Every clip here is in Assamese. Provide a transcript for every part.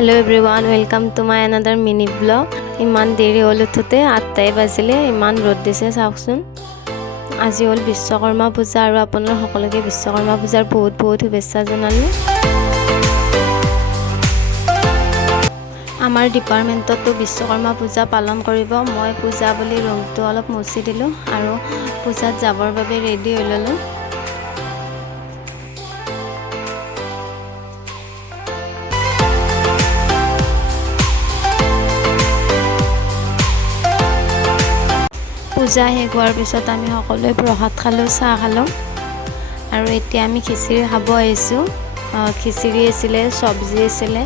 Hello everyone, welcome to my another mini vlog. ইমান দেৰি হ'ল উঠোতে 8টাই বাজিলে ইমান ৰ'দ দিছে চাওকচোন আজি হ'ল বিশ্বকৰ্মা পূজা আৰু আপোনাৰ সকলোকে বিশ্বকৰ্মা পূজাৰ বহুত শুভেচ্ছা জনালো আমাৰ ডিপাৰ্টমেণ্টতো বিশ্বকৰ্মা পূজা পালন কৰিব মই পূজা বুলি ৰুমটো অলপ মুছি দিলো আৰু পূজাত যাবৰ বাবে ৰেডি হৈ ললো পূজা শেষ হোৱাৰ পিছত আমি সকলোৱে প্ৰসাদ খালো চাহ খালো আৰু এতিয়া আমি খিচিৰি খাব আহিছোঁ খিচিৰি আছিলে সবজি আছিলে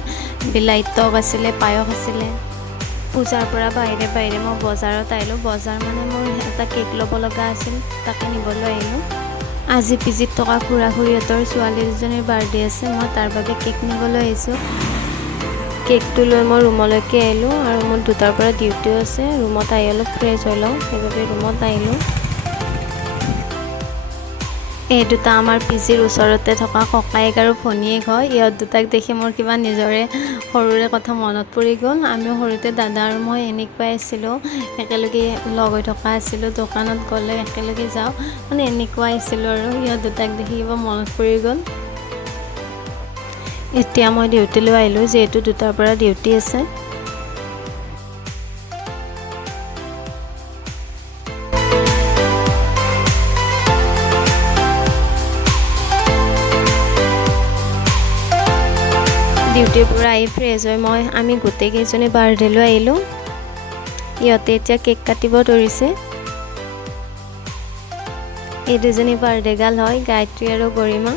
বিলাহী টক আছিলে পায়স আছিলে পূজাৰ পৰা বাহিৰে মই বজাৰত আহিলোঁ বজাৰ মানে মোৰ এটা কেক ল'ব লগা আছিল তাকে নিবলৈ আহিলোঁ আজি পিজিত থকা খুৰা-খুৰীহঁতৰ ছোৱালী দুজনীৰ বাৰ্থডে আছে মই তাৰ বাবে কেক নিবলৈ আহিছোঁ কেকটো লৈ মই ৰুমলৈকে আহিলোঁ আৰু মোৰ 2টাৰ পৰা ডিউটিও আছে ৰুমত আহি অলপ ফ্ৰেছ হৈ লওঁ সেইবাবে ৰুমত আহিলোঁ এই দুটা আমাৰ পিজিৰ ওচৰতে থকা ককায়েক আৰু ভনীয়েক হয় ইহঁত দুটাক দেখি মোৰ কিবা নিজৰে সৰুৰে কথা মনত পৰি গ'ল আমি সৰুতে দাদা আৰু মই এনেকুৱাই আছিলোঁ একেলগে লগ হৈ থকা আছিলোঁ দোকানত গ'লে একেলগে যাওঁ মানে এনেকুৱাই আছিলোঁ আৰু ইহঁত দুটাক দেখি কিবা মনত পৰি গ'ল এতিয়া মই ডিউটিলৈ আহিলোঁ যেহেতু 2টাৰ পৰা ডিউটি আছে ডিউটিৰ পৰা আহি ফ্ৰেছ হৈ আমি গোটেইকেইজনী বাৰ্থডেলৈ আহিলোঁ ইহঁতে এতিয়া কেক কাটিব ধৰিছে এই দুজনী বাৰ্থডে গাৰ্ল হয় গায়ত্ৰী আৰু গৰিমা